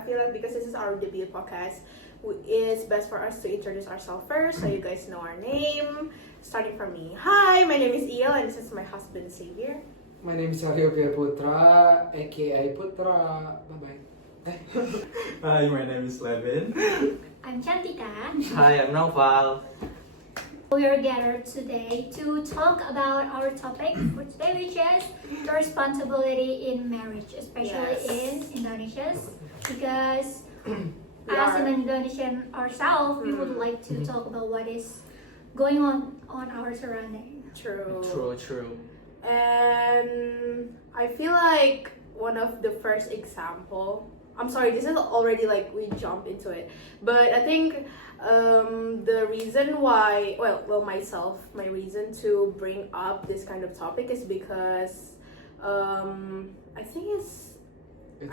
I feel like because this is our debut podcast, it's best for us to introduce ourselves first so you guys know our name. Starting from me. Hi, my name is El and this is my husband, Xavier. My name is Aryo Putra, aka Putra. Bye-bye. Hi, my name is Levin. I'm Chantika. Hi, I'm Naufal. We are gathered today to talk about our topic for today, which is the responsibility in marriage, especially in Indonesia, because as an Indonesian ourselves, we would like to talk about what is going on our surrounding. True. And I feel like one of the first example. I'm sorry, this is already like we jump into it, but I think the reason why, my reason to bring up this kind of topic is because I think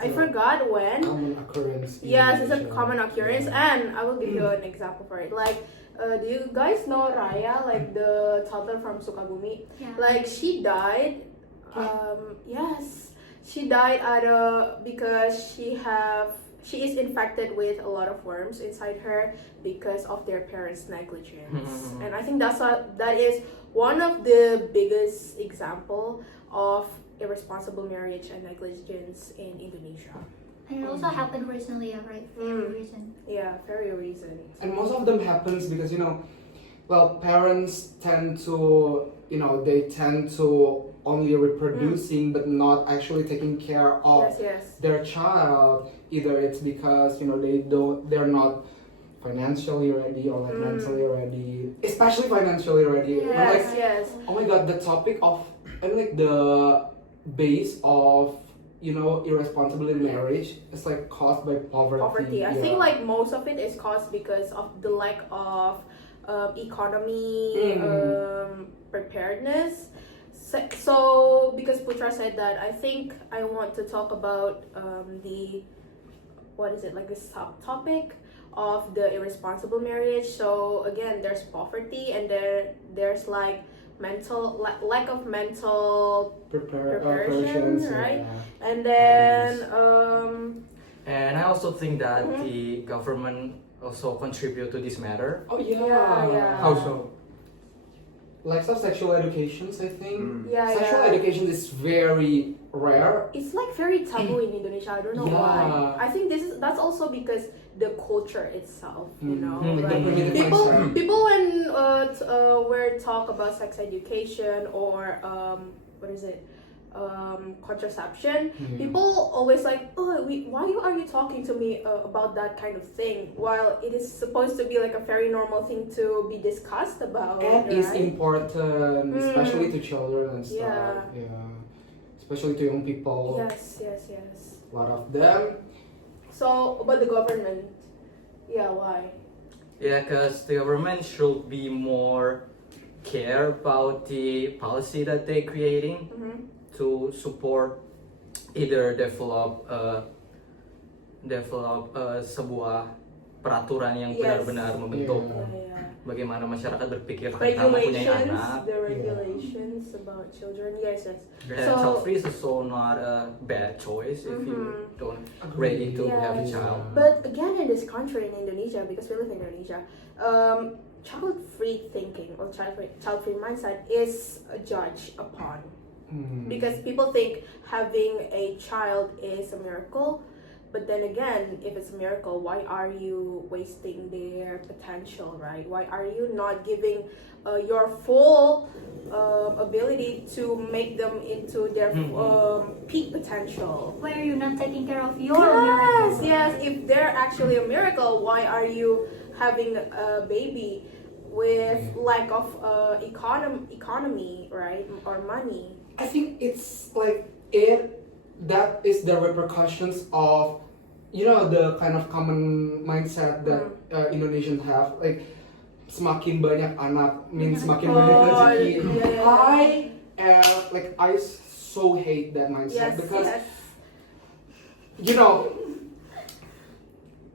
I forgot when. Common occurrence. Yes, it's a common occurrence, and I will give you an example for it. Like, do you guys know Raya, like the toddler from Sukabumi? Yeah. Like she died. Yes. She died because she is infected with a lot of worms inside her because of their parents' negligence. And I think that is one of the biggest example of irresponsible marriage and negligence in Indonesia. And it also happened recently, right? Very recent. Yeah, very recent. And most of them happens because parents tend to only reproducing but not actually taking care of their child. Either it's because they're not financially ready or mentally ready, especially financially ready. Yes. Oh my god, the topic of the base of irresponsible in marriage is like caused by poverty. I think like most of it is caused because of the lack of economy preparedness. So because Putra said that, I think I want to talk about the subtopic of the irresponsible marriage. So again, there's poverty and there's like lack of mental preparation, right? Yeah. And then And I also think that the government also contribute to this matter. Oh yeah. How so? Like some sexual educations, I think. Sexual yeah. education is very rare. It's like very taboo in Indonesia. I don't know why. I think that's also because the culture itself, right? People when we're talk about sex education or contraception, people always like, why are you talking to me about that kind of thing, while it is supposed to be like a very normal thing to be discussed about. And it's important, especially to children and stuff. Yeah. Especially to young people. Yes. A lot of them. So, but the government, why? Yeah, because the government should be more care about the policy that they're creating to support either develop sebuah peraturan yang benar-benar membentuk bagaimana masyarakat berpikir tentang mempunyai anak. The regulations about children, yes. And child free is also not a bad choice if you don't ready to have a child. But again, in this country, in Indonesia, because we live in Indonesia, child-free thinking or child-free mindset is judged upon. Because people think having a child is a miracle, but then again, if it's a miracle, why are you wasting their potential, right? Why are you not giving your full ability to make them into their peak potential? Why are you not taking care of your miracle? Yes. If they're actually a miracle, why are you having a baby with lack of economy, right, or money? I think it's like that is the repercussions of the kind of common mindset that Indonesians have, like semakin banyak anak means semakin banyak rezeki. I so hate that mindset because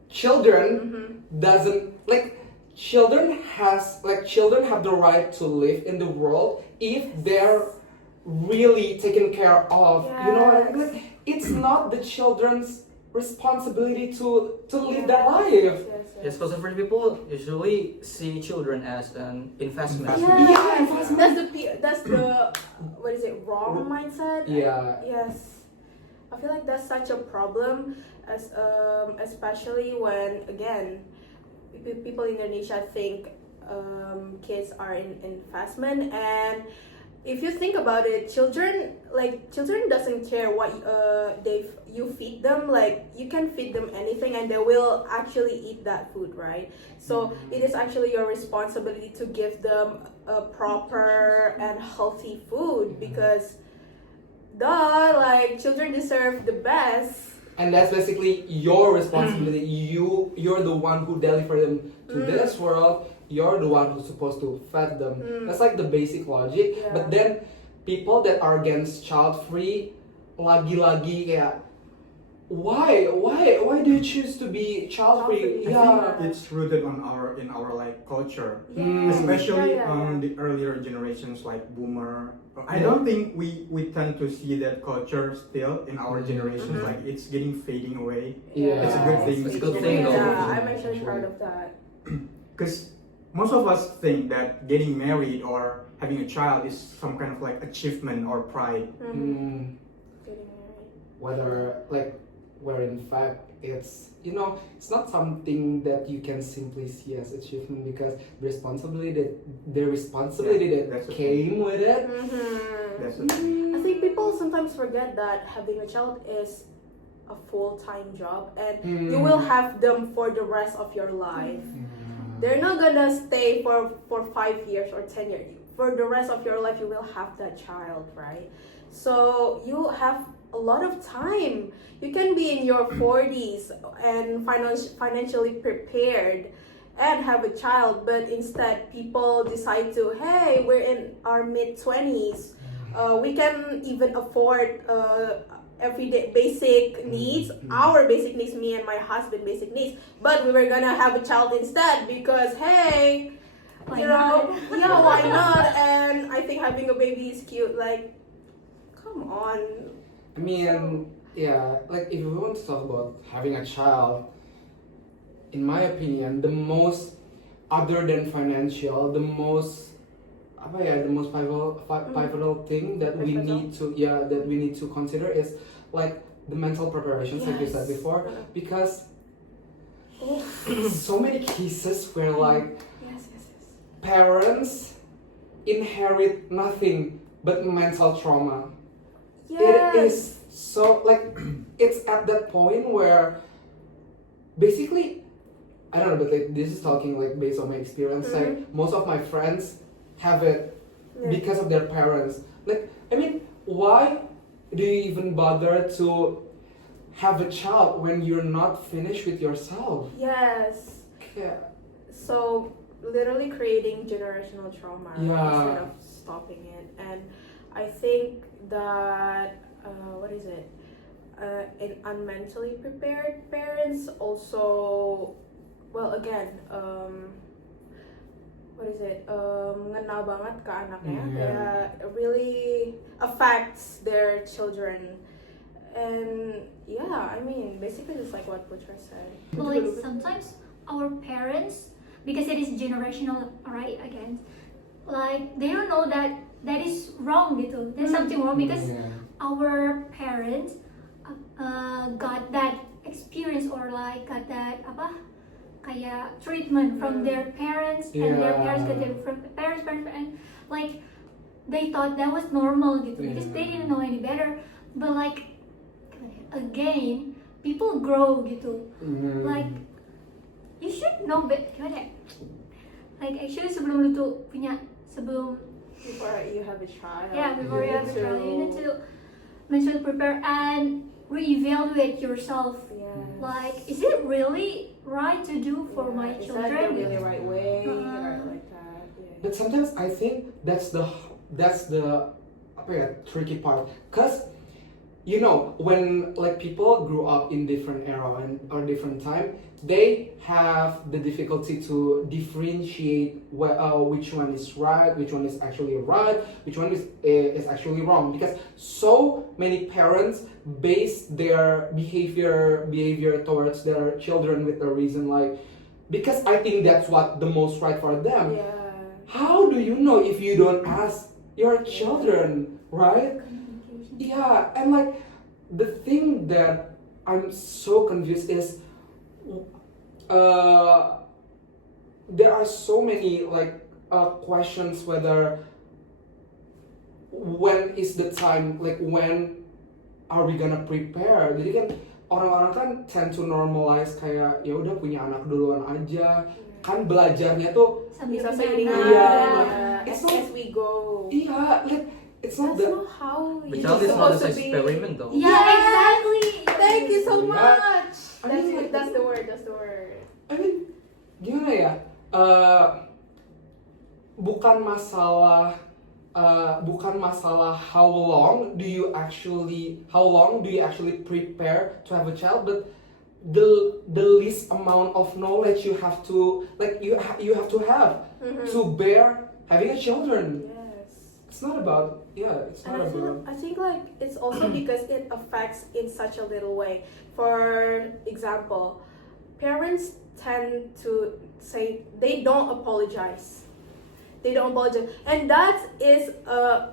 children doesn't children have the right to live in the world if they're really taken care of. Yes. It's not the children's responsibility to live that life. Yes, because for people usually see children as an investment. Yes, that's the what is it, wrong mindset? Yeah. Yes, I feel like that's such a problem, especially when again, people in Indonesia think kids are an investment, and if you think about it, children doesn't care what you feed them. Like you can feed them anything and they will actually eat that food, right? So it is actually your responsibility to give them a proper and healthy food, because like children deserve the best. And that's basically your responsibility. You're the one who deliver them to this world. You're the one who's supposed to feed them. That's like the basic logic. Yeah. But then people that are against child free, lagi-lagi kayak, why do you choose to be child free? Child-free. Yeah. I think it's rooted in our like culture, Yeah. especially Yeah. the earlier generations like boomer. I don't think we tend to see that culture still in our generations. Like it's getting fading away. Yeah. It's a good thing. It's a good thing, though. Yeah, I'm actually proud of that. Because most of us think that getting married or having a child is some kind of like achievement or pride. Mm, Getting married. where in fact it's it's not something that you can simply see as achievement, because the responsibility that that's the came with it. That's the thing. I think people sometimes forget that having a child is a full-time job, and you will have them for the rest of your life. They're not gonna stay for 5 years or 10 years. For the rest of your life, you will have that child, right? So you have a lot of time. You can be in your 40s and financially prepared and have a child, but instead people decide to, hey, we're in our mid-20s. We can even afford everyday basic needs, our basic needs, me and my husband basic needs, but we were gonna have a child instead because, hey, Why not? yeah, why not? And I think having a baby is cute. Like, come on. I mean, yeah, like if we want to talk about having a child, in my opinion, the most, other than financial, the most pivotal thing that we need to consider is like the mental preparations, like you said before, because so many cases where like Yes. parents inherit nothing but mental trauma. Yes. It is so like it's at that point where basically I don't know, but like this is talking like based on my experience. Like most of my friends have it because of their parents. Like I mean, why do you even bother to have a child when you're not finished with yourself? Yes. Yeah. So literally creating generational trauma instead of stopping it. And I think that in unmentally prepared parents also, well, again, ngena banget ke anaknya, it really affects their children. And yeah, I mean, basically just like what Putra said. Like sometimes our parents, because it is generational, right? Again, like they don't know that is wrong gitu. There's something wrong because our parents got that experience or like got that kayak treatment from their parents, and their parents got it from parents, and like they thought that was normal gitu because they didn't know any better. But like again, people grow gitu. Like you should know gimana ya? Like actually sebelum lu tuh Before you have a child. Yeah, before you have a child, you need to mentally prepare and reevaluate yourself. Yes. Like, is it really right to do for my Is children? that the really right way? Or like that? Yeah. But sometimes I think that's the tricky part, cause you know, when like people grew up in different era and or different time, they have the difficulty to differentiate which one is right, which one is actually right, which one is actually wrong, because so many parents base their behavior towards their children with the reason like, because I think that's what the most right for them. Yeah. How do you know if you don't ask your children, right? Yeah, and like the thing that I'm so confused is there are so many like questions whether when is the time, like when are we gonna prepare. Jadi kan orang-orang kan tend to normalize kayak ya udah punya anak duluan aja, kan belajarnya tuh Bisa Sambil seiringan. Iya. As we go. iya, like it's not That's the not how The it's child is not supposed an to be. experiment though. Yeah, Yes. exactly. Thank you so Yeah. much. I mean, That's the word. That's the word. I mean, gimana ya? Bukan masalah how long do you actually prepare to have a child, but the least amount of knowledge you have to have to bear having a children. Yes. It's not about it's And not about I think like it's also because it affects in such a little way. For example, parents tend to say they don't apologize. They don't apologize, and that is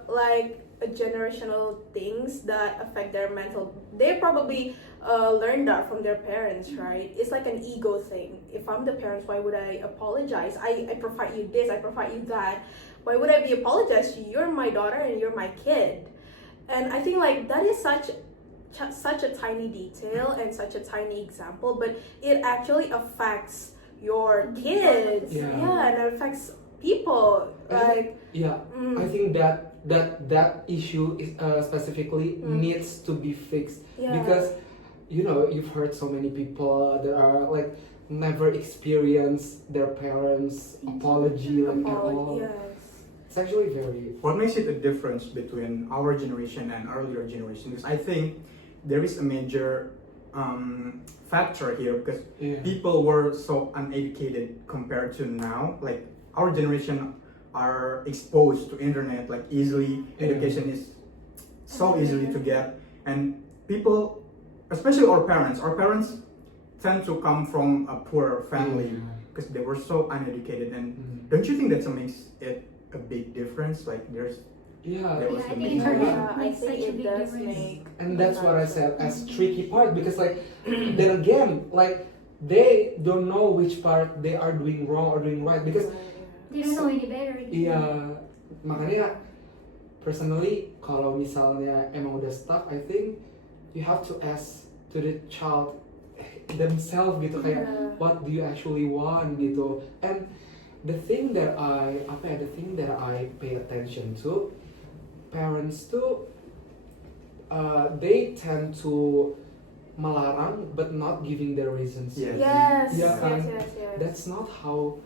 like a generational things that affect their mental. They probably learned that from their parents, right? It's like an ego thing. If I'm the parents, why would I apologize? I provide you this, I provide you that. Why would I be apologize to you? You're my daughter and you're my kid. And I think like that is such a tiny detail and such a tiny example, but it actually affects your kids. Yeah. And it affects people. Like I think that issue is specifically needs to be fixed, because you know you've heard so many people that are like never experienced their parents' apology like at all. Yes. It's actually very What makes it a difference between our generation and earlier generation? Because I think there is a major factor here, because people were so uneducated compared to now. Like our generation are exposed to internet like easily. Education is so easily to get, and people, especially our parents tend to come from a poor family because they were so uneducated. And don't you think that makes it a big difference? Like there was I a think big internet difference. I makes think such a it big does difference. make. and that's what I said as tricky part, because like then again like they don't know which part they are doing wrong or doing right, because They don't know any better. iya, makanya personally kalau misalnya emang udah stuck, I think you have to ask to the child themselves gitu, kayak what do you actually want gitu. And the thing that I pay attention to, parents tuh they tend to melarang but not giving their reasons. Yes. Yeah, Yes. That's not how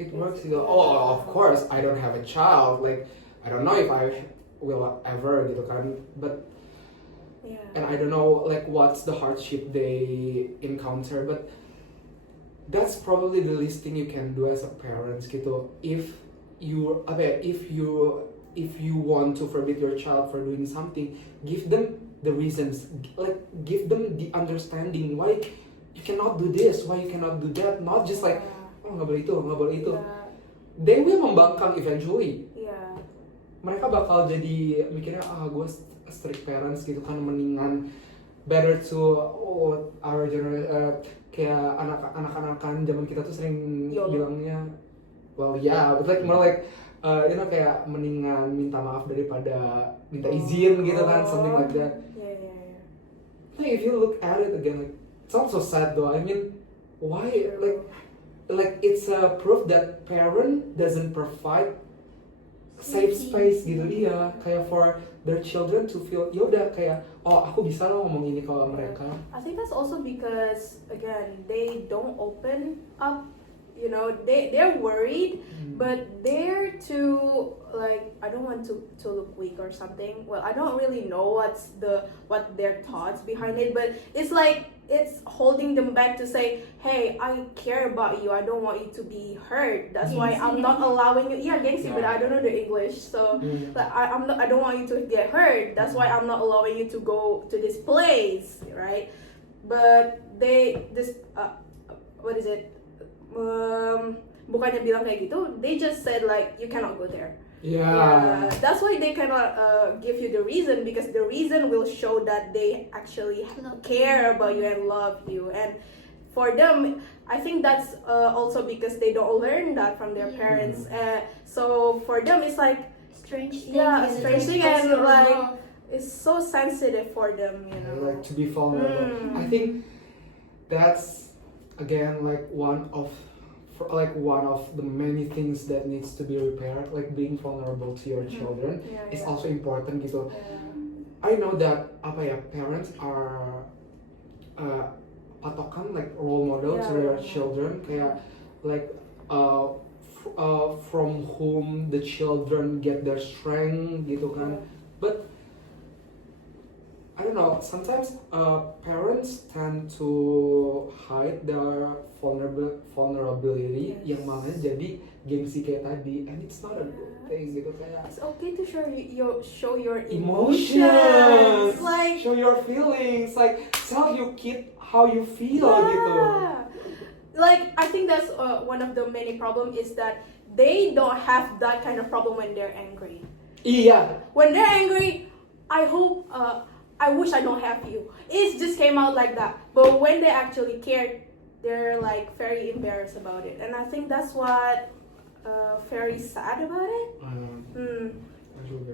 it works. You go, oh, of course I don't have a child, like I don't know if I will ever gitu kan, but and I don't know like what's the hardship they encounter, but that's probably the least thing you can do as a parent gitu. If you want to forbid your child for doing something, give them the reasons, like give them the understanding why you cannot do this, why you cannot do that, not just like oh nggak boleh itu. They will membangkang eventually. Mereka bakal jadi mikirnya gue strict parents gitu kan, mendingan better to our generation, kayak anak-anakan zaman kita tuh sering bilangnya but like more like kayak mendingan minta maaf daripada minta izin gitu kan, something like that. Like if you look at it again, like it's also sad though. I mean, why like it's a proof that parent doesn't provide safe space gitu, kayak for their children to feel yaudah kayak aku bisa loh ngomong ini ke mereka. I think that's also because again they don't open up you know, they're worried, but they're too, like, I don't want to look weak or something. Well, I don't really know what their thoughts behind it, but it's like it's holding them back to say, hey, I care about you, I don't want you to be hurt, that's why I'm not allowing you. Gengsi, but I don't know the English, so like, I don't want you to get hurt, that's why I'm not allowing you to go to this place, right? But what is it, bukannya bilang kayak gitu, they just said like, you cannot go there. That's why they cannot give you the reason, because the reason will show that they actually care about you and love you. And for them, I think that's also because they don't learn that from their parents. So for them, it's like strange thing. Strange thing, and like it's so sensitive for them, you know. Like to be vulnerable. I think that's again like one of the many things that needs to be repaired, like being vulnerable to your children is also important gitu. I know that parents are patokan, like role model to their children, kayak like from whom the children get their strength gitu kan. But I don't know, sometimes parents tend to hide their vulnerability yang malah jadi gengsi kayak tadi, and it's not a good thing gitu. Kayak it's okay to show your emotions, like show your feelings, like tell your kid how you feel gitu. Like I think that's one of the many problem is that they don't have that kind of problem when they're angry. When they're angry, I wish I don't have you. It just came out like that. But when they actually care, they're like very embarrassed about it. And I think that's what very sad about it.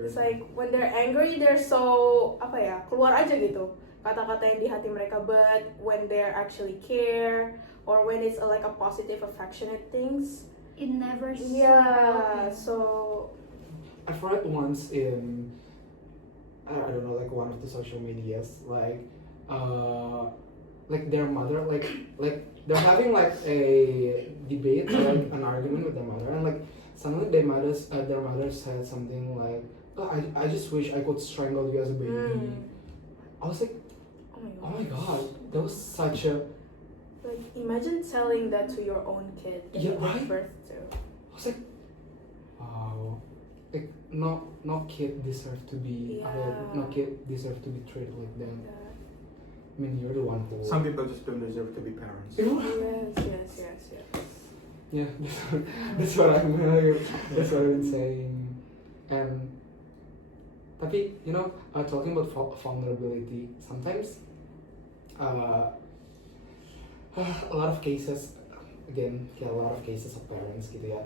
It's like when they're angry, they're so keluar aja gitu kata-kata yang di hati mereka. But when they're actually care, or when it's like a positive, affectionate things, it never. So I've read once in I don't know, like one of the social medias, like their mother, like they're having like a debate, like an argument with their mother, and like suddenly their mother said something like, oh, I just wish I could strangle you as a baby. I was like, oh my god, that was such a, like, imagine telling that to your own kid that you gave birth to. I was like, wow. Like no kid deserve to be no kid deserve to be treated like that. I mean, you're the one who. Some people just don't deserve to be parents. Yes. Yeah, that's what I've been saying. And tapi you know, talking about vulnerability, sometimes a lot of cases of parents gitu ya.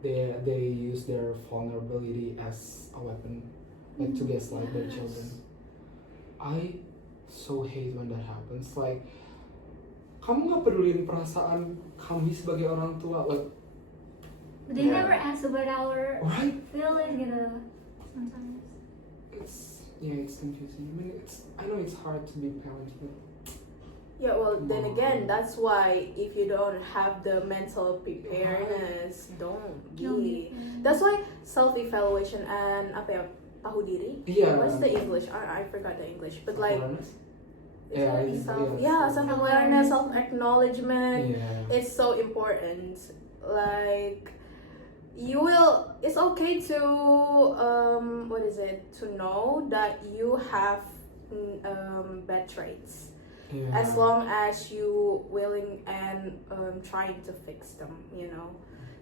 They use their vulnerability as a weapon, like to gaslight their children. I so hate when that happens. Like, kamu nggak peduliin perasaan kami sebagai orang tua, like. They never ask about our feelings, sometimes. It's confusing. I mean, I know it's hard to be parents, but. Yeah, well, then again, that's why if you don't have the mental preparedness, don't be. That's why self-evaluation and tahu diri. What's the English? I forgot the English, but like, self-awareness, self-acknowledgement. It's so important. Like, it's okay to to know that you have bad traits. As long as you willing and trying to fix them, you know,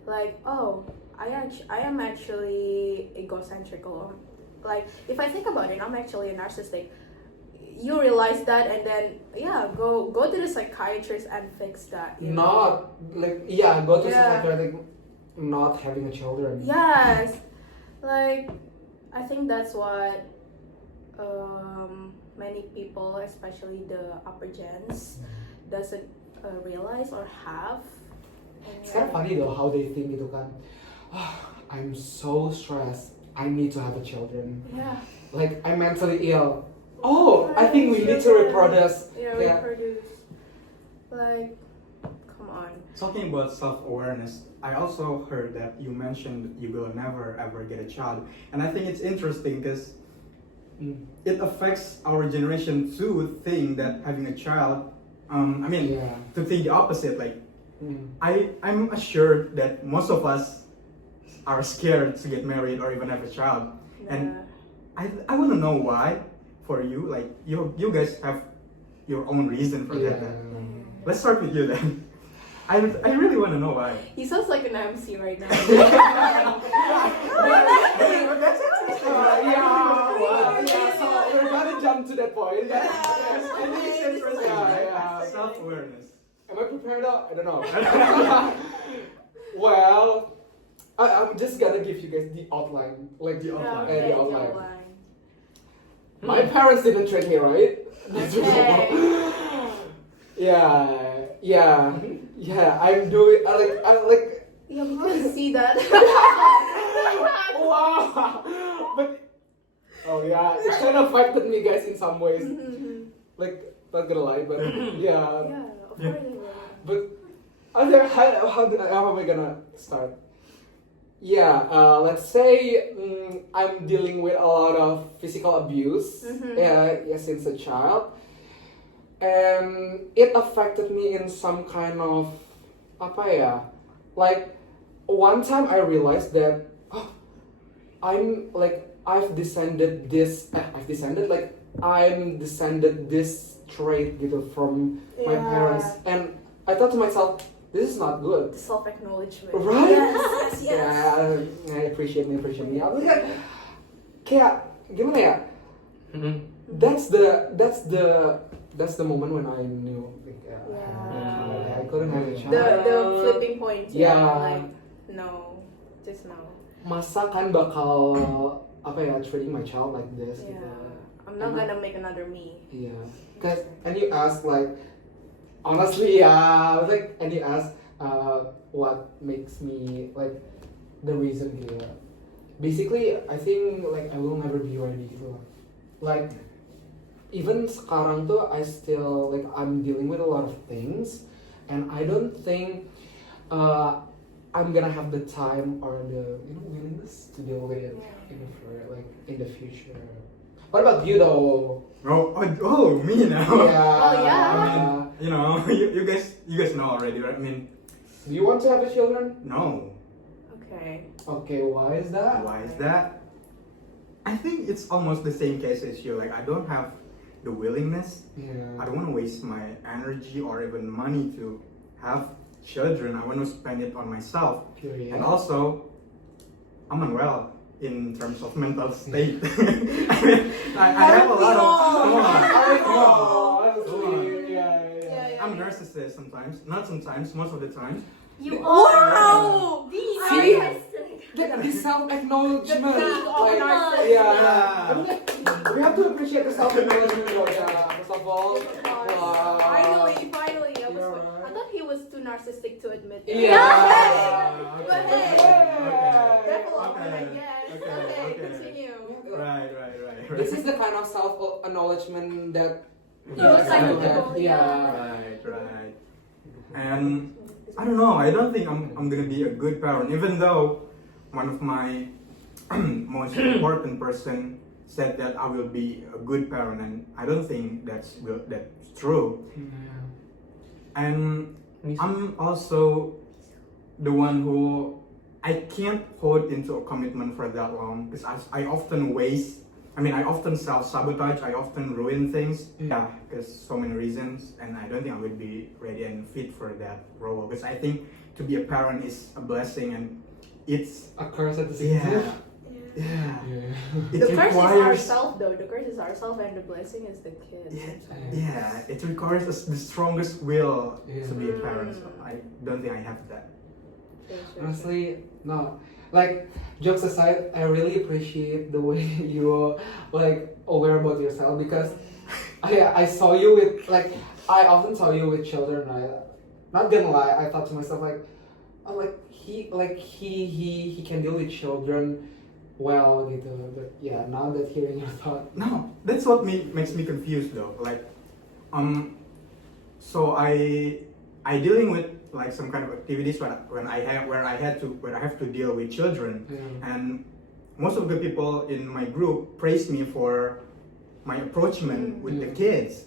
like, oh, I am actually egocentric, or like if I think about it, I'm actually a narcissistic. You realize that, and then go to the psychiatrist and fix that. Not like go to psychiatrist, not having a children. Yes, like I think that's what many people, especially the upper gens, doesn't realize or have. It's kind of funny though how they think gitu kan. I'm so stressed, I need to have a children. Like, I'm mentally ill. I think we need to reproduce. Reproduce. Like, come on. talking about self-awareness, I also heard that you mentioned you will never ever get a child, and I think it's interesting because it affects our generation to think that having a child. To think the opposite. Like, I'm assured that most of us are scared to get married or even have a child, and I want to know why. For you, like you guys have your own reason for that. Let's start with you then. I really want to know why. He sounds like an MC right now. So we're gonna jump to that point. Self-awareness. Am I prepared? I don't know. Well, I'm just gonna give you guys the outline, like the outline. Okay, the outline. My parents didn't train me right. That's Okay. Yeah. I'm doing. I like. Yeah, we can see that. Wow. But it kind of affected me, guys, in some ways. Like, not gonna lie, but yeah. Yeah, of course. But how am I gonna start? Let's say I'm dealing with a lot of physical abuse since a child, and it affected me in some kind of like one time I realized that I'm descended this trait gitu from my parents, and I thought to myself, this is not good. Self-acknowledgement. Right? Yes. Yeah, I appreciate me. I was like, kayak gimana ya? That's the moment when I knew I couldn't have a child. The flipping point. Yeah. Like, no, just no. Masa kan bakal treating my child like this Yeah. gitu. I'm not gonna make another me. Yeah. And you ask like, honestly, and you ask what makes me like the reason here. Basically, I think like I will never be ready gitu. Like even sekarang tuh I still like I'm dealing with a lot of things, and I don't think I'm gonna have the time or the willingness to deal with it in the future. What about you though? Me now. Yeah. Oh, yeah. I mean, you guys know already, right? I mean, Do you want to have a children? no. Okay, why is that? Why is that? I think it's almost the same case as you. Like, I don't have the willingness. Yeah. I don't want to waste my energy or even money to have children. I want to spend it on myself. Period. And also, I'm unwell in terms of mental state. I mean, I have a lot of. Come on. Yeah. I'm a narcissist sometimes. Not sometimes, most of the time. You Wow! See? The self-acknowledgement. The peak of like, narcissism. yeah. I mean, like, we have to appreciate the self-acknowledgement. First of all. Finally. I thought he was too narcissistic to admit that. Yeah. But hey, development, I guess. Okay, continue. Right. This is the kind of self-acknowledgement that you You're guys have to have. acceptable, Yeah. Right. And I don't know. I don't think I'm gonna be a good parent, even though one of my most important person said that I will be a good parent, and I don't think that's true. And I'm also the one who I can't hold into a commitment for that long because I often waste. I often self-sabotage. I often ruin things. Yeah, because so many reasons, and I don't think I would be ready and fit for that role. Because I think to be a parent is a blessing, and it's A curse at the same time. yeah. The curse is ourself, though. The curse is ourself, and the blessing is the kid. Yeah, it requires the strongest will to be a parent. So Mm. I don't think I have that. Honestly, no. Like, jokes aside, I really appreciate the way you are like aware about yourself, because I saw you with I often saw you with children. Not gonna lie, I thought to myself he can deal with children well gitu. But yeah, now that hearing your thought, No, that's what makes me confused though. Like, so I dealing with like some kind of activities when I have to deal with children, and most of the people in my group praised me for my approachment with the kids.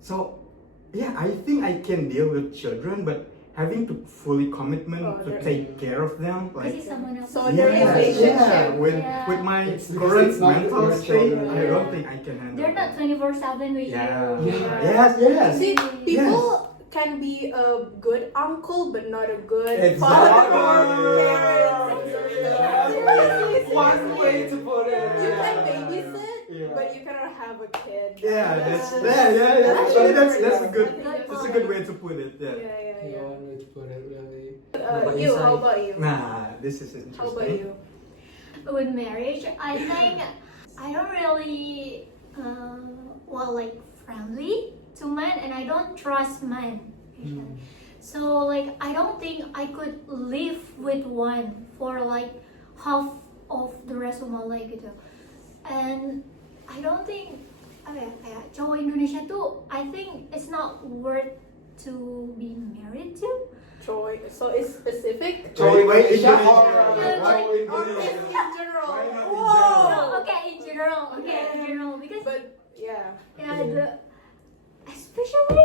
So yeah, I think I can deal with children, but having to fully commitment to take care of them, This like is someone else. So the relationship. with my It's current it's not mental your state, children. I don't think I can handle. They're not 24/7 with Yeah. you. Yes. See, people can be a good uncle, but not a good Exactly. father or parent. Yeah. One way to put it. You can babysit, Yeah. but you cannot have a kid. Yeah, actually that's a good That's that's a good way to put it. Yeah, Yeah. Yeah, one way to put it, really. But You, inside- how about you? Nah, this is interesting. How about you? With marriage, I think I don't really like friendly to men, and I don't trust men. So like I don't think I could live with one for like half of the rest of my life gitu. And I don't think kayak cowok Indonesia tuh, I think it's not worth to be married to. Troy. So it's specific. Wait, Indonesia Indonesia. or Why Or Indonesia? it's in general. Why not in Whoa. No, okay, in general, because But yeah. especially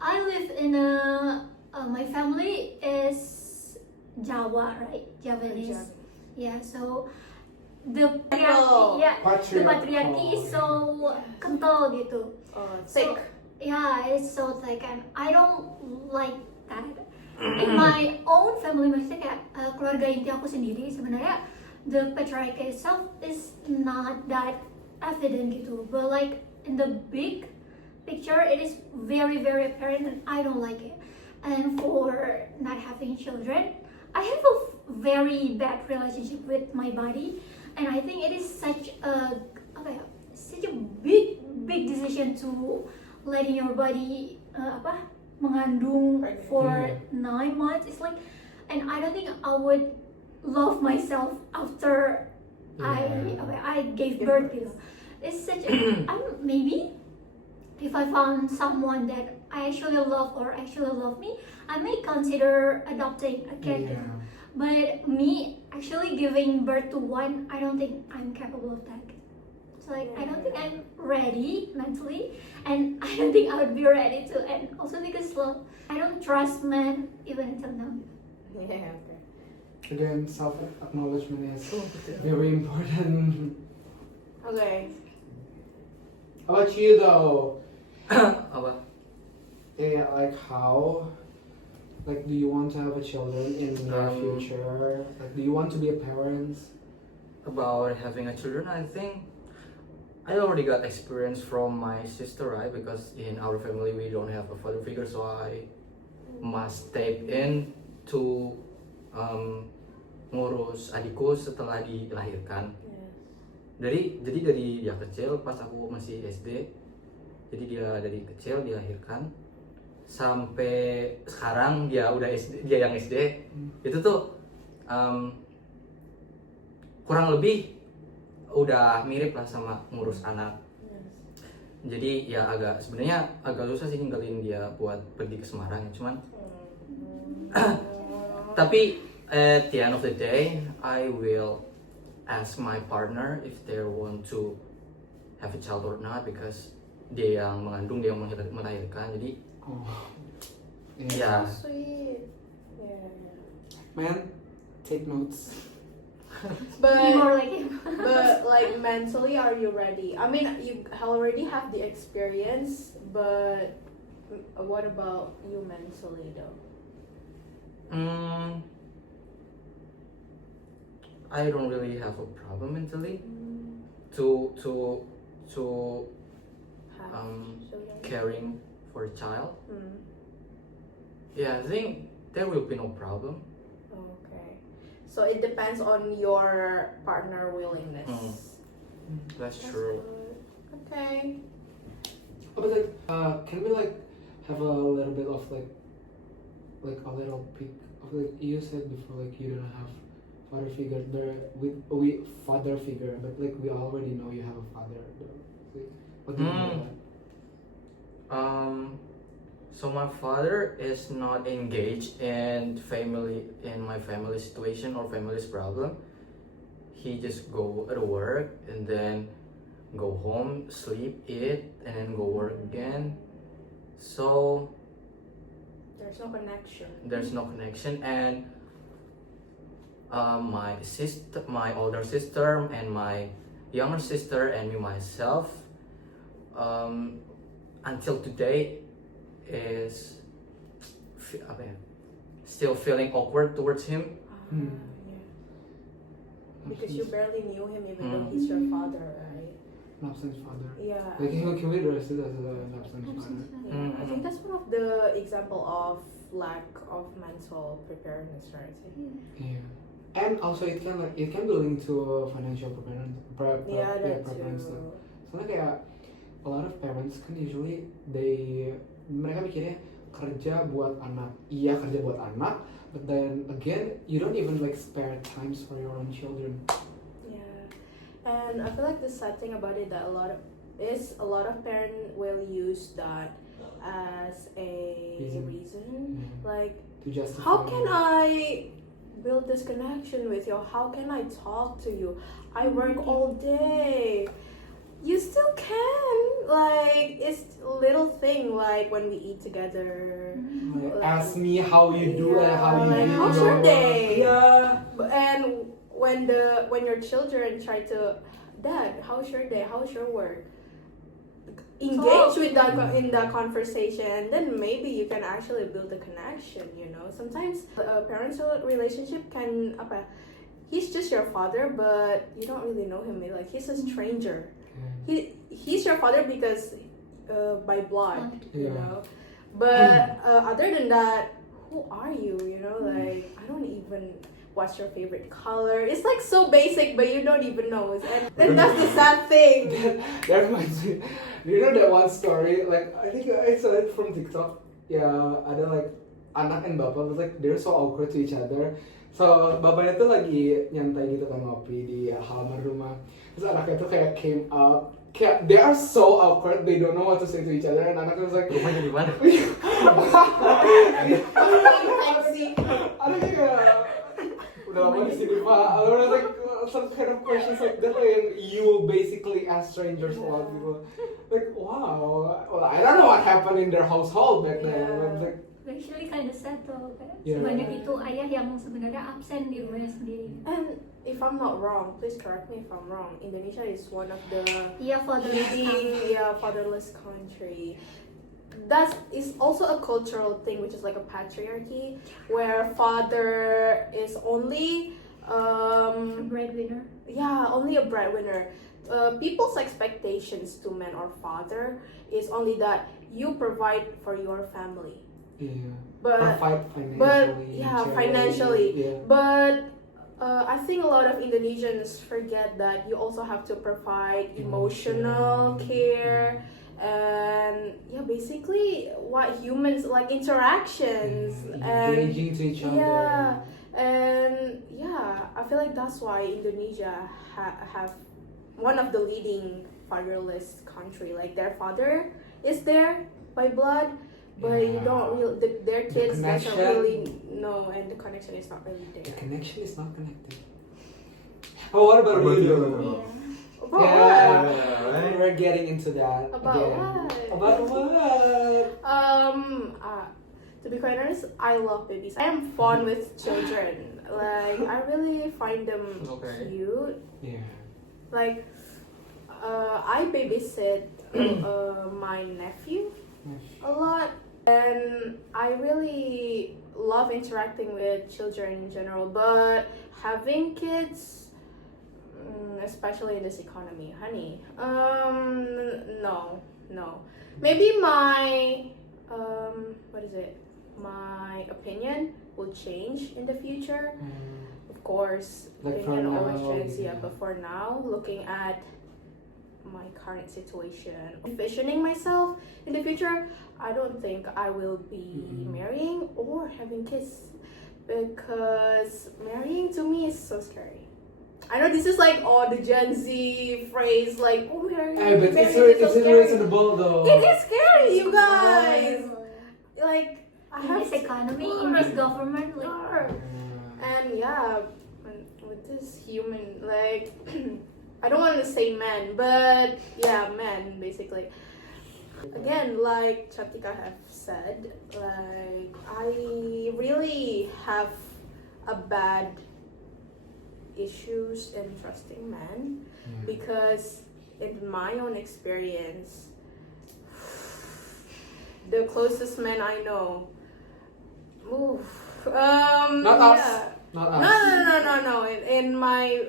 I live in my family is Jawa, right? Javanese. Yeah, so the patriarchy is so kental gitu. Thick. Yeah, it's so thick, and I don't like that. In my own family, maksudnya kayak keluarga inti aku sendiri, sebenarnya the patriarchy itself is not that evident gitu. But like in the big picture, it is very very apparent, and I don't like it. And for not having children, I have a very bad relationship with my body, and I think it is such a big decision to letting your body mengandung for 9 months. It's like, and I don't think I would love myself after I gave birth gitu. It's such a maybe if I found someone that I actually love or actually love me, I may consider adopting a kid. But me actually giving birth to one, I don't think I'm capable of that. So like I don't think I'm ready mentally, and I don't think I would be ready to. And also because I don't trust men even until now. Yeah. Again, self-acknowledgement is very important. Okay. How about you though? Apa? Yeah, like how? Like, do you want to have a children in the near future? Like, do you want to be a parent? About having a children, I think I already got experience from my sister, right? Because in our family we don't have a father figure, so I must step in to ngurus adikku setelah dilahirkan. Jadi dari dia kecil pas aku masih SD, jadi dia dari kecil dilahirkan sampai sekarang dia udah SD, dia yang SD. Itu tuh kurang lebih udah mirip lah sama ngurus anak. Jadi ya sebenarnya agak susah sih ninggalin dia buat pergi ke Semarang, cuman tapi at the end of the day I will ask my partner if they want to have a child or not, because dia yang mengandung, dia yang melahirkan. Jadi ya Sweet. Yeah. Man, take notes. Be more But like him. but like mentally, are you ready? I mean, you already have the experience, but what about you mentally though? I don't really have a problem mentally to Have children? caring for a child. Mm. Yeah, I think there will be no problem. Okay. So it depends on your partner willingness. That's true. good. Okay. But like, can we like have a little bit of like a little peek of like you said before, like you don't have father figure there we father figure, but like we already know you have a father. Like, what do you mean by that? So my father is not engaged in my family situation or family's problem. He just go to work and then go home, sleep, eat, and then go work again. So There's no connection. there's no connection, and my older sister, and my younger sister, and me myself, until today, is still feeling awkward towards him. Yeah. Because you barely knew him, even though he's your father, right? An absent father. Yeah. Like he can be arrested as an absent father. Yeah, I think that's one of the example of lack of mental preparedness, right? Yeah. And also it can be linked to financial preparedness. Soalnya kayak a lot of parents kan usually mereka mikirnya kerja buat anak, but then again you don't even like spare times for your own children. Yeah, and I feel like the sad thing about it that a lot of parents will use that as a reason. Like, To justify. how can I build this connection with you? How can I talk to you? I work all day. You still can. Like, it's a little thing, like when we eat together. Like, ask me how you do and how you like, do. how's your day? Yeah. And when your children try to, Dad, how's your day? How's your work? Engage with that in that conversation, then maybe you can actually build a connection. You know, sometimes a parental relationship can he's just your father, but you don't really know him. Like, he's a stranger. He's your father because by blood, you know. But other than that, who are you? You know, like, I don't even. What's your favorite color? It's like so basic, but you don't even know. And that's the sad thing. That reminds me. Do you know that one story? Like, I think I saw it from TikTok. Yeah, ada like anak and bapak, but like they're so awkward to each other. So bapaknya tuh lagi nyantai gitu kan, ngopi di halaman rumah. Terus anaknya tuh kayak came up. Kayak they are so awkward, they don't know what to say to each other. And anaknya was like, Rumahnya di mana? Anaknya kayak udah lama di sini Pak. Or like some kind of questions like that, and you basically ask strangers a lot people. Like, wow. Well, I don't know what happened in their household back then. I was like, Actually kind of sad tuh, kayak Yeah. sebanyak itu ayah yang sebenarnya absen di rumahnya sendiri. And if I'm not wrong, please correct me if I'm wrong. Indonesia is one of the Fatherless leading fatherless country. That is also a cultural thing, which is like a patriarchy, where father is only breadwinner. Yeah, only a breadwinner. People's expectations to men or father is only that you provide for your family. yeah. But Provide financially. financially. Yeah. But I think a lot of Indonesians forget that you also have to provide emotional care and basically what humans like, interactions and Engaging to each other. yeah, and I feel like that's why Indonesia have one of the leading fatherless country. Like, their father is there by blood, but you don't really their kids doesn't connection. really know, and the connection is not really The there. connection is not connected. Oh, what about you? About Yeah, what? we're getting into that. About again. what? About what? To be quite honest, I love babies. I am fond with children. Like, I really find them cute. Yeah. Like, I babysit my nephew a lot, and I really love interacting with children in general. But having kids, especially in this economy, honey, no. Maybe my my opinion will change in the future. Of course, Like it for can now, always change, yeah. but for now, looking at my current situation, envisioning myself in the future, I don't think I will be marrying or having kids, because marrying to me is so scary. I know this is like the Gen Z phrase, like, oh, But marrying it's is so scary. reasonable though. It is scary, you guys. like I In have this economy, in this government, like, and yeah, with this human, like I don't want to say man, but yeah, man basically. Again, like Chaptika have said, like I really have a bad issues in trusting men because in my own experience, the closest men I know, oof, Not us. yeah. Not No, us. no. In my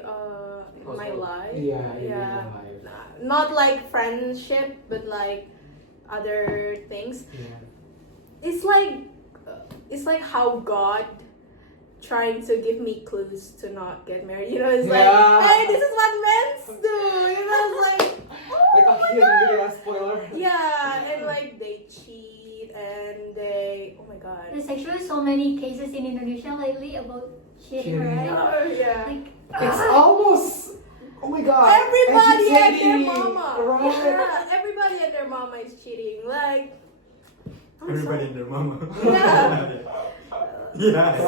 my Household. life, Yeah, in yeah. your life. Not like friendship, but like other things. Yeah. It's like how God trying to give me clues to not get married. You know, it's like, Yeah. hey, this is what men do. You know, it's like, Like a hint, like a spoiler. yeah, and like they cheat and they, oh my God. there's actually so many cases in Indonesia lately about cheating, Cheating. right? Oh yeah. Like, It's almost. Oh my God. Everybody and their educating, mama. Right. Yeah, everybody and their mama is cheating. Like, I'm Everybody so- and their mama. Yeah. Yeah.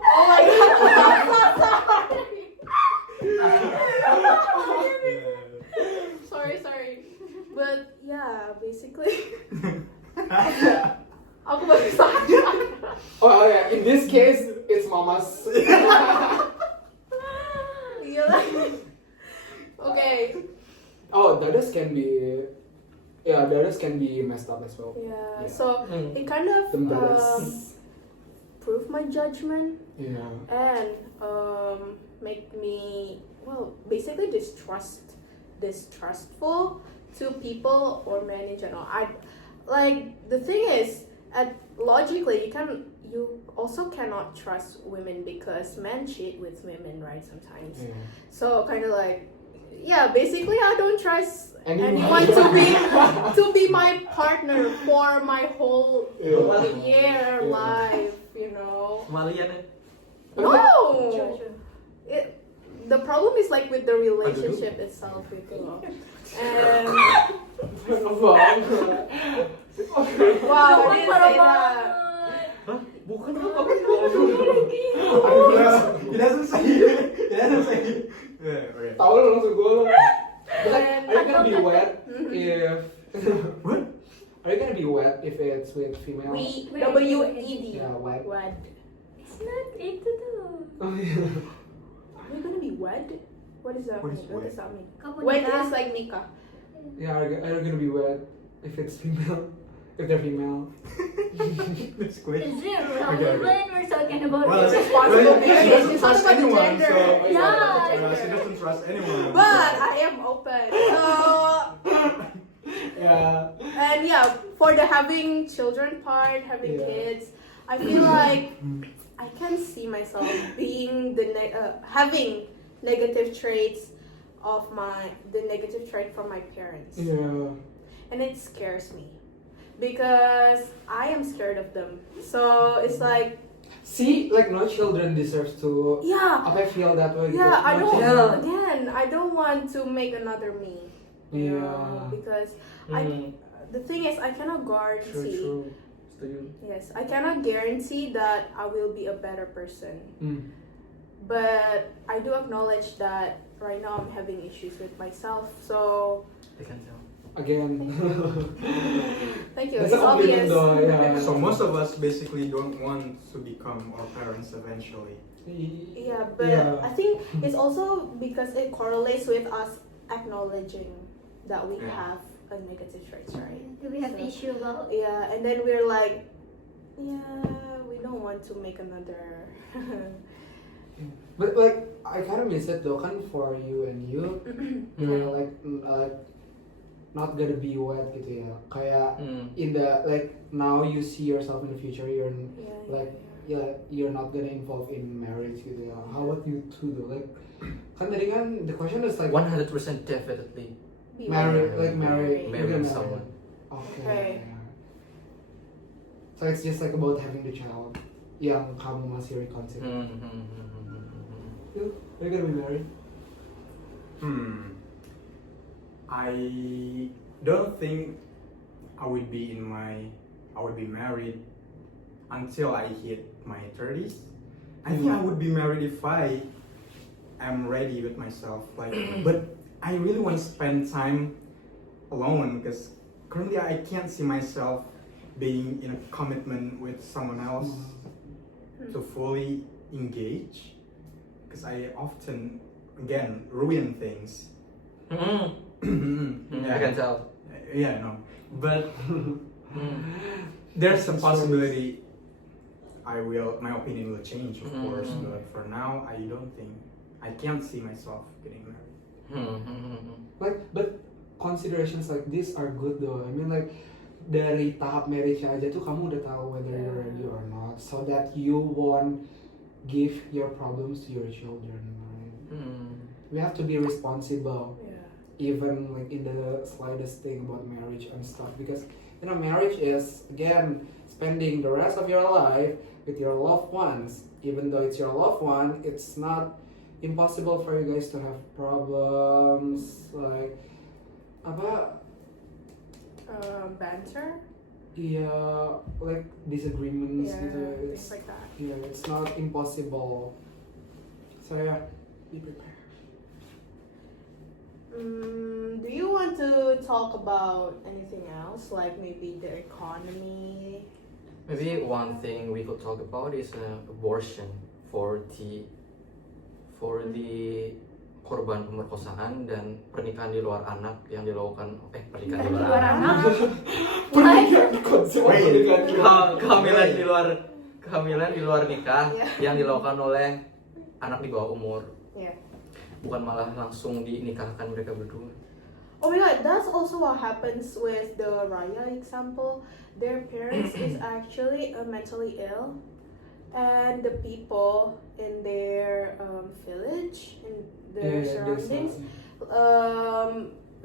Oh my God. Sorry. But yeah, basically, aku baru sadar. Oh yeah. In this case, it's mama's. Yeah, like- okay. Oh, daughters can be. Yeah, daughters can be messed up as well. Yeah. Yeah. So Mm. it kind of Them daughters. proved my judgment Yeah. and make me basically distrustful to people or men in general. I like the thing is, logically you also cannot trust women because men cheat with women, right? Sometimes. Yeah. So kind of like, yeah, basically I don't trust Anyone. anyone to be my partner for my whole Yeah. year Yeah. life, you know. Kemalian ya. No. true, true. The problem is like with the relationship itself, gitu loh. And wow, I didn't say that. Hah? Bukan He doesn't say it. He doesn't say it. Yeah, okay. Tahu lo langsung gue lo. And- Are you gonna be wet Mhm. if? What? Are you gonna be wet if it's with female? WED. Yeah, wet. Wed. It's not itu tuh. Oh yeah. Are we gonna be wed? What is that What mean? is What wed? does that mean? Kamu Wed nikah. is like nikah. Yeah, are you gonna be wet if it's female? If they're female? That's great. Is it Okay. relevant? We're talking about Well, it. responsible she marriage. doesn't It's not trust about the anyone, gender. so Yeah. she doesn't trust anyone. But I am open. So Yeah. and yeah, for the having children part, having Yeah. kids, I feel like I can see myself being having negative traits of the negative trait from my parents. Yeah. And it scares me because I am scared of them. So it's like, See, like no children deserves to. yeah, I feel that way. yeah. I No don't. children- Again, I don't want to make another me. You know, Yeah. because Hmm. the thing is, I cannot guarantee. True. Setuju. Yes, I cannot guarantee that I will be a better person. But I do acknowledge that right now I'm having issues with myself. So They can tell. Again. thank you. That's It's a compliment obvious. though, yeah. So most of us basically don't want to become our parents eventually. Yeah, but Yeah. I think it's also because it correlates with us acknowledging that we Yeah. have a negative traits, right? Do we have So- issue about? Yeah, and then we're like, yeah, we don't want to make another. But like I kind of miss it though, kan for you and you, kind of like not gonna be wet gitu ya. Kayak in the like now you see yourself in the future, you're Yeah, like you're not gonna involve in marriage gitu ya. How about you two though? Like kan tadi kan the question is like 100% definitely Be marry, better. like marry, marry you're gonna someone. Okay. Okay. So it's just like about having the child yang kamu masih reconsider. You, are you gonna be married? I don't think I would be in my I would be married until I hit my 30s. I think I would be married if I am ready with myself. Like, but I really want to spend time alone because currently I can't see myself being in a commitment with someone else to fully engage because I often again ruin things. I can tell. Yeah, no, but there's a possibility my opinion will change, of course, but for now I can't see myself getting married. Like, but considerations like this are good though. I mean, like, dari tahap marriage aja tuh kamu udah tahu whether you're ready or not, so that you won't give your problems to your children, right? We have to be responsible, even like in the slightest thing about marriage and stuff, because you know marriage is again spending the rest of your life with your loved ones. Even though it's your loved one, it's not impossible for you guys to have problems like apa banter. Yeah, like disagreements gitu. Things like that. Yeah, it's not impossible. So yeah, be prepared. Do you want to talk about anything else, like maybe the economy? Maybe one thing we could talk about is abortion for the korban pemerkosaan dan pernikahan di luar anak yang dilakukan pernikahan di luar anak. Kehamilan di luar nikah yang dilakukan oleh anak di bawah umur. Bukan malah langsung dinikahkan mereka berdua. Oh my god, that's also what happens with the Raya example. Their parents is actually mentally ill, and the people in their village, in their surroundings,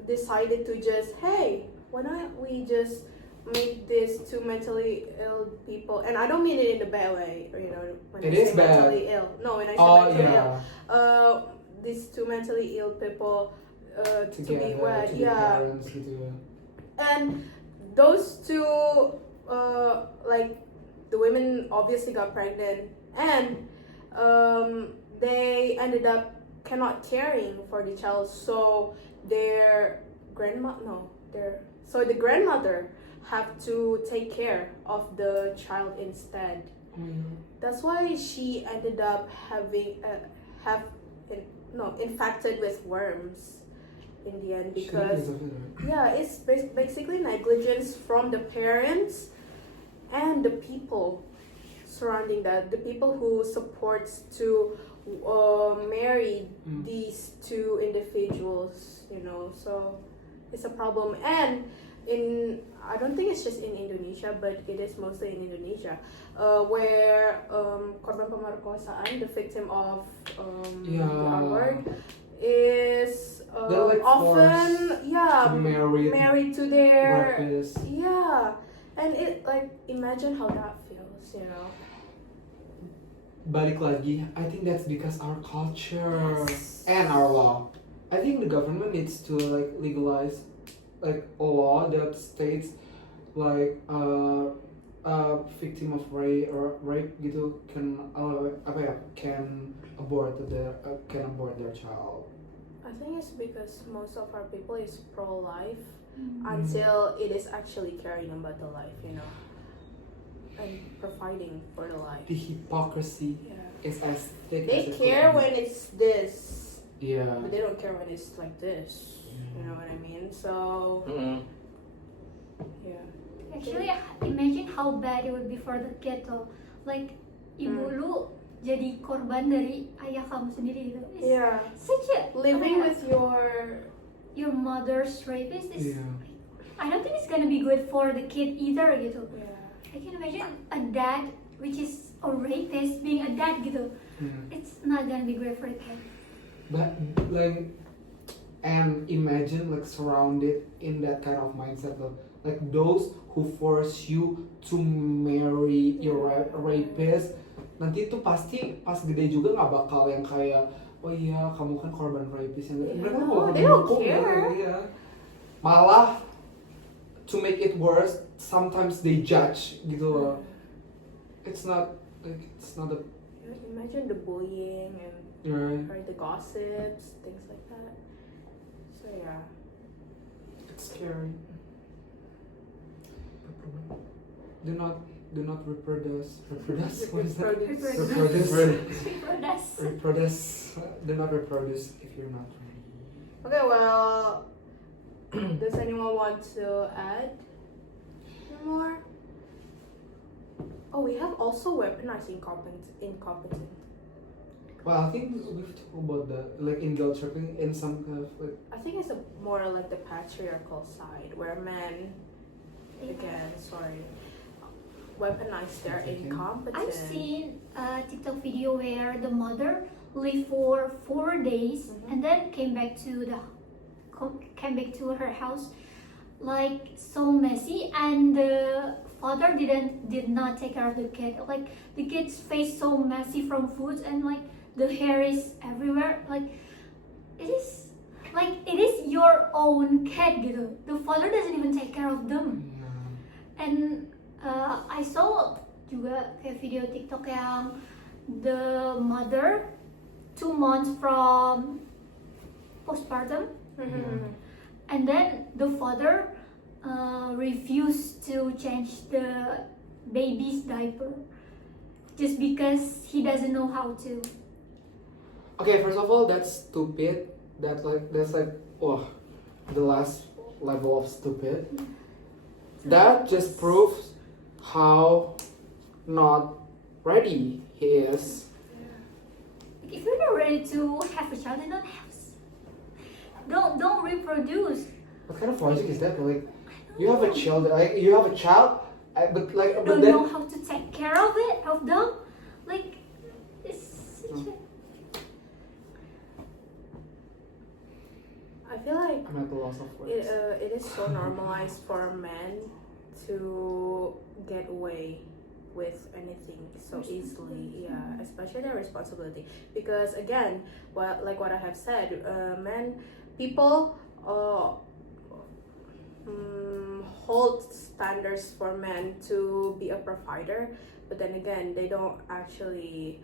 decided to just, hey, why not we just make these two mentally ill people, and I don't mean it in a bad way, you know, when I say mentally ill. No, when I say mentally ill, these two mentally ill people to be wed, and those two, like the women obviously got pregnant, and they ended up cannot caring for the child, so the grandmother have to take care of the child instead. That's why she ended up having infected with worms in the end, because it's basically negligence from the parents and the people surrounding that, the people who supports to marry these two individuals, you know. So it's a problem, and I don't think it's just in Indonesia, but it is mostly in Indonesia, where korban pemerkosaan, the victim of the award, is like often married to their rapist. And it, like, imagine how that feels, you know. Balik lagi, I think that's because our culture and our law. I think the government needs to like legalize like a law that states like victim of rape gitu can abort their child. I think it's because most of our people is pro-life until it is actually caring about the life, you know, and providing for the life. The hypocrisy is as thick They as care when it's this, yeah, but they don't care when it's like this. You know what I mean? So Actually, imagine how bad it would be for the kid though. Like, ibu lu jadi korban dari ayah kamu sendiri gitu. It's such a living with your mother's rapist is. I don't think it's gonna be good for the kid either gitu. I can imagine a dad which is a rapist being a dad gitu. It's not gonna be great for the kid. But like, and imagine like surrounded in that kind of mindset though. Like those who force you to marry your rapist, nanti itu pasti pas gede juga nggak bakal yang kayak, oh iya kamu kan korban rapist yang mereka they don't care. Malah to make make it worse, sometimes they judge gitu loh. It's not a Imagine the bullying and right. or the gossips, things like that. So yeah. It's scary. Do not reproduce. Reproduce? What is that? Reproduce. Reproduce. Do not reproduce if you're not ready. Okay, well, does anyone want to add more? Oh, we have also weaponized incompetent. Well, I think we've talked about that, like in guilt tripping, in some kind of like. I think it's more like the patriarchal side where men, again, weaponize their incompetence. I've seen a TikTok video where the mother lived for 4 days and then came back to her house like so messy, and the father did not take care of the kid. Like the kid's face so messy from food, and like the hair is everywhere. Like it is your own kid gitu. The father doesn't even take care of them. And I saw juga kayak video TikTok yang the mother 2 months from postpartum, and then the father refused to change the baby's diaper just because he doesn't know how to. Okay, first of all, that's stupid. That's like the last level of stupid. That just proves how not ready he is. If you're not ready to have a child, then don't reproduce. What kind of logic is that? Like, you have a child, but Don't then know how to take care of them. Like it's such a... I feel like I'm at the loss of words. it is so normalized for men to get away with anything so easily, especially their responsibility, because again, what I have said, people hold standards for men to be a provider, but then again they don't actually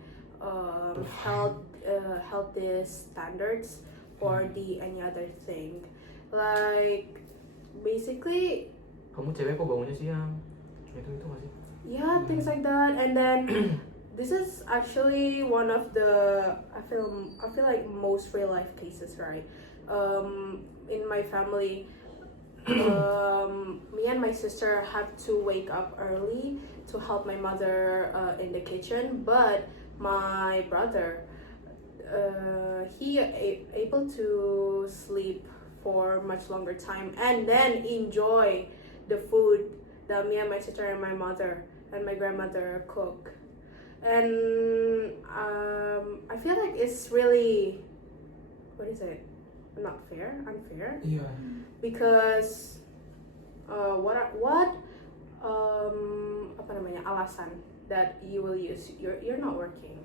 held these standards for the any other thing, like basically Kamu cewek kok bangunnya siang? Itu nggak sih? yeah, things like that. And then this is actually one of the I feel like most real life cases, right? In my family, me and my sister have to wake up early to help my mother in the kitchen, but my brother he able to sleep for much longer time and then enjoy the food that me and my sister and my mother and my grandmother cook. And I feel like it's really, what is it, not fair, unfair, Yeah. because what apa namanya, alasan that you will use, you're not working,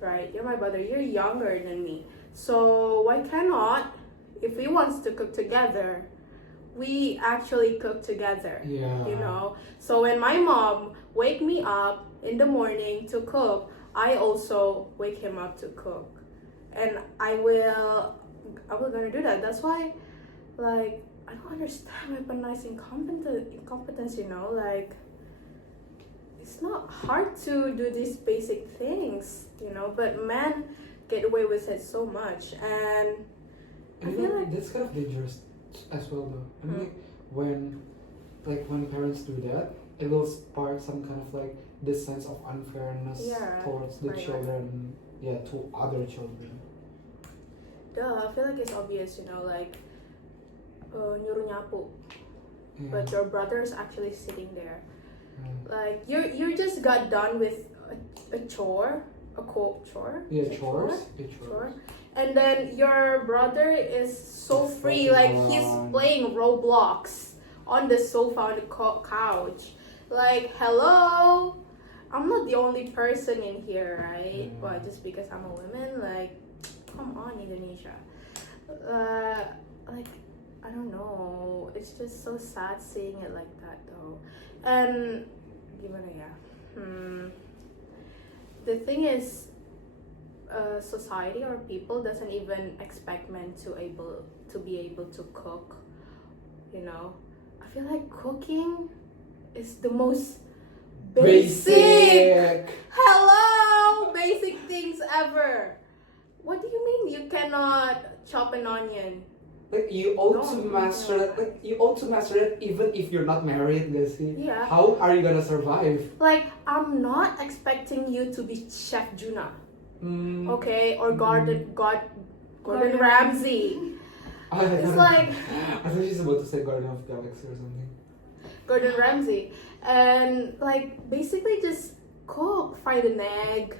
right? You're my brother, you're younger than me, so why cannot, if we wants to cook together, we actually cook together. Yeah. You know, so when my mom wake me up in the morning to cook, I also wake him up to cook, and I will gonna do that. That's why, like, I don't understand weaponized incompetence, you know, like it's not hard to do these basic things, you know, but men get away with it so much. And I feel like that's kind of dangerous as well, though. I mean, when parents do that, it will spark some kind of like this sense of unfairness towards the children, to other children. Duh, I feel like it's obvious, you know, like nyuruh nyapu, but your brother's actually sitting there. Like you just got done with a chore. Yeah, chores. And then your brother is so free, like he's playing Roblox on the sofa on the couch. Like, hello, I'm not the only person in here, right? But just because I'm a woman, like, come on, Indonesia. Like, I don't know. it's just so sad seeing it like that though. And gimana ya? The thing is, society or people doesn't even expect men to be able to cook. You know, I feel like cooking is the most basic. Hello, basic things ever. What do you mean you cannot chop an onion? Like you ought No, to master no. it. Like you ought to master it even if you're not married, gak sih? Yeah. How are you gonna survive? Like, I'm not expecting you to be Chef Juna, Mm. okay, or Gordon Gordon Ramsay. It's like I thought she's about to say Guardian of the Galaxy or something. Gordon Ramsay, and like basically just cook, fry an egg,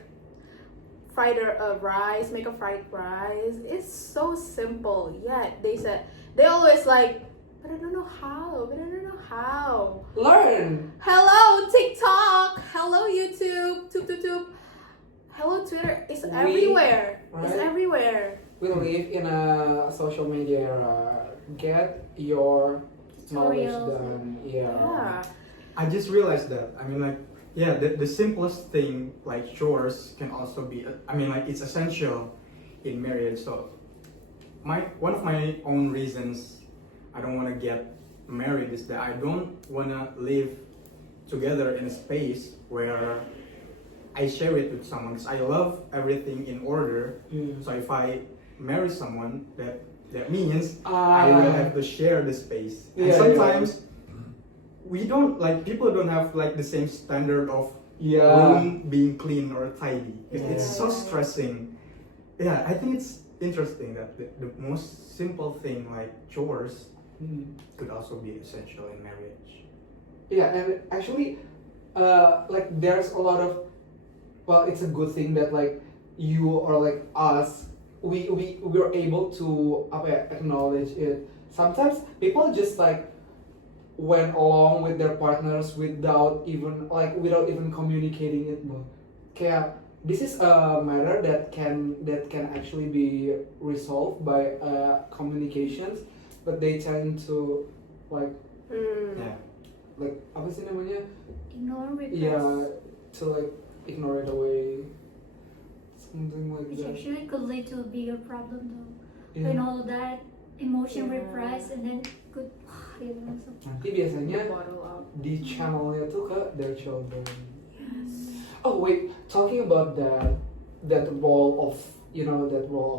fry the rice, make a fried rice. It's so simple. Yet they always like, but I don't know how. But I don't know how. Learn. Hello TikTok. Hello YouTube. Tube. Hello Twitter. It's everywhere. It's right? everywhere. We live in a social media era. Get your knowledge Tutorials. done. Yeah. Yeah. I just realized that. I mean, like, yeah, the simplest thing like chores can also be. I mean, like, it's essential in marriage. So, one of my own reasons I don't want to get married is that I don't want to live together in a space where I share it with someone. Because I love everything in order. Yeah. So if I marry someone, that means I will have to share the space. And Yeah, sometimes we don't like people don't have like the same standard of Yeah. room being clean or tidy. It's so Yeah. stressing. Yeah, I think it's interesting that the most simple thing like chores Mm. could also be essential in marriage. Yeah, and actually, like there's a lot of, well, it's a good thing that like you or like us, we're able to acknowledge it. Sometimes people just like went along with their partners without even communicating it, but kayak this is a matter that can actually be resolved by communications, but they tend to like Yeah. like apa sih namanya? Ignore, repress. Yeah, to like ignore it away, something like Which that. actually could lead to a bigger problem though. Yeah. When all that emotion Yeah. repressed and then could you know, so Nanti biasanya Bottle up. di channelnya tuh ke their children. Oh wait, talking about that role of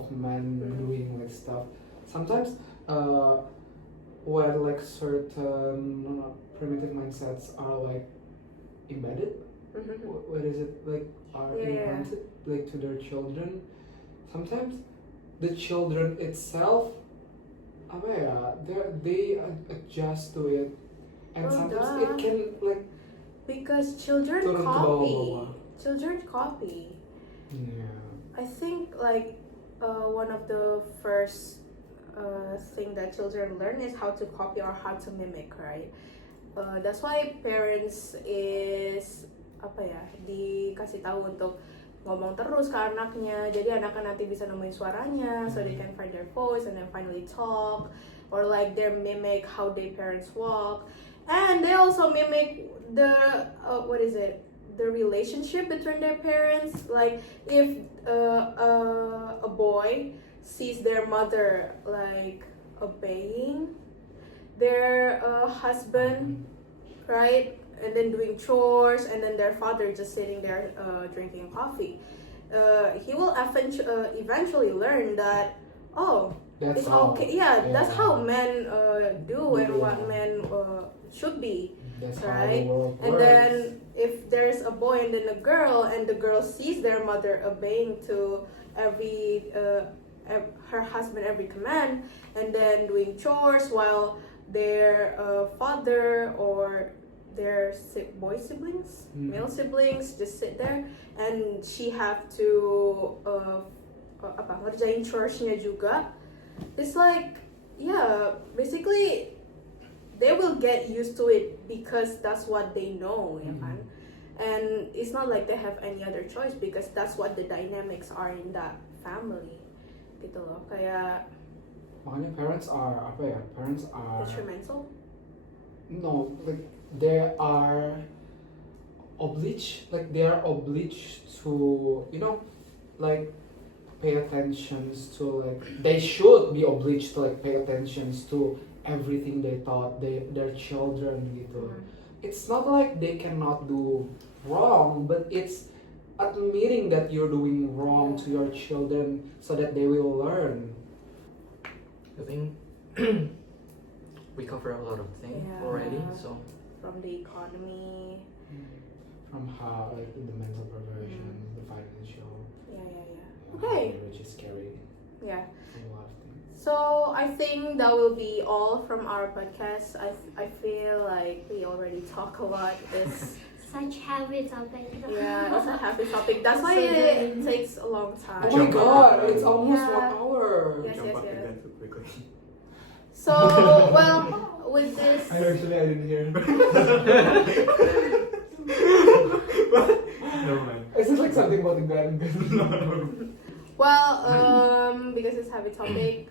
men doing like stuff. Sometimes where like certain primitive mindsets are like embedded. Mhm. What is it like are Yeah. implanted like to their children. Sometimes the children itself they adjust to it, and Oh, sometimes duh. it can like Because children turun ke copy. bawah-bawah. Children copy. Yeah. I think like one of the first thing that children learn is how to copy or how to mimic, right? That's why parents is dikasih tahu untuk ngomong terus ke anaknya, jadi anaknya nanti bisa nemuin suaranya, so they can find their voice and then finally talk, or like they mimic how their parents walk, and they also mimic the the relationship between their parents. Like if a boy sees their mother like obeying their husband, right, and then doing chores, and then their father just sitting there drinking coffee, he will eventually learn that That's it's how. okay. Yeah, that's Yeah. how men do and Yeah. what men should be. That's Right? how the world And works. then if there's a boy and then a girl, and the girl sees their mother obeying to her husband every command, and then doing chores while their father or their male siblings just sit there, and she have to ngerjain chores-nya juga. It's like, yeah, basically they will get used to it because that's what they know, ya kan? And it's not like they have any other choice because that's what the dynamics are in that family, gitu loh. Kayak Makanya parents are apa ya? Parents are Instrumental. no, like they are obliged to, you know, like pay attention to, like they should be obliged to like pay attention to everything they taught their children gitu. It's not like they cannot do wrong, but it's admitting that you're doing wrong to your children so that they will learn. I think we cover a lot of things already, so From the economy. From how, like, the mental perversion, the financial, Yeah. Okay. which is scary. Yeah. A lot of things. So I think that will be all from our podcast. I feel like we already talk a lot. It's Such heavy topic. yeah, it's a happy topic. That's why So it good. takes a long time. Oh my god, it's almost Yeah. 1 hour. Yes, Jump up yes. again too quickly. So well, with this, I didn't hear. Never mind. Is it like something about the gun? well, because it's heavy topic,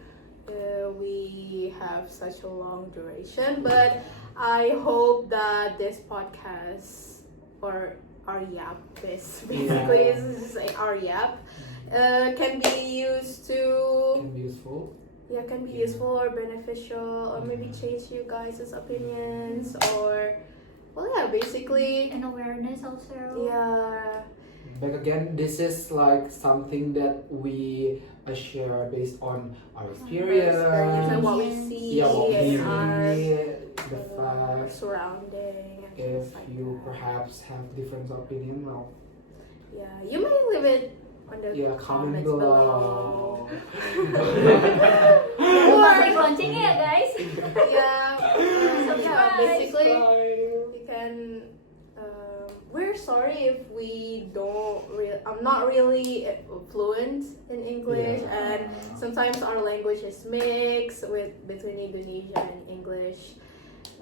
we have such a long duration. But I hope that this podcast or our yap is basically this is like our yap can be used to. Can be useful. Yeah, can be useful or beneficial, or maybe change you guys' opinions, or well, yeah, basically, And awareness also. yeah, Back again, this is like something that we share based on our experience, and what we see, yeah, what we and our see, the facts. surrounding, and If things like you that. perhaps have different opinion, well, Yeah, you may leave it on the yeah, comment comments below. Like launching it, guys. Yeah, yeah, Subscribe. basically, you can. We're sorry if we don't. I'm not really fluent in English, Yeah. and sometimes our language is mixed with between Indonesian and English,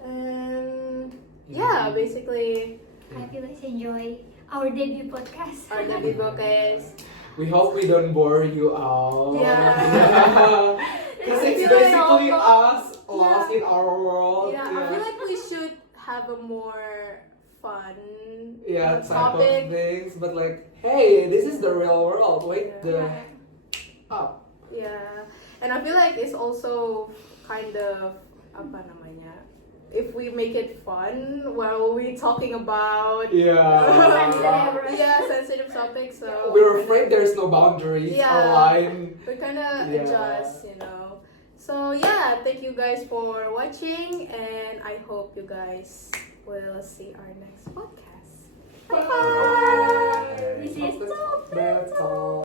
and yeah, basically I hope you guys enjoy our debut podcast. our debut guys. We hope we don't bore you out. Yeah. Because I it's feel like basically us Yeah. lost in our world. Yeah, I feel like we should have a more fun Yeah, type topic. of things, but like, hey, this is the real world. Wake the up. Yeah, and I feel like it's also kind of apa namanya. If we make it fun while we talking about sensitive topics, so We're afraid there's no boundaries or Yeah. line. we kind of Yeah. adjust, you know. So yeah, thank you guys for watching, and I hope you guys will see our next podcast. Bye bye. This is That's all.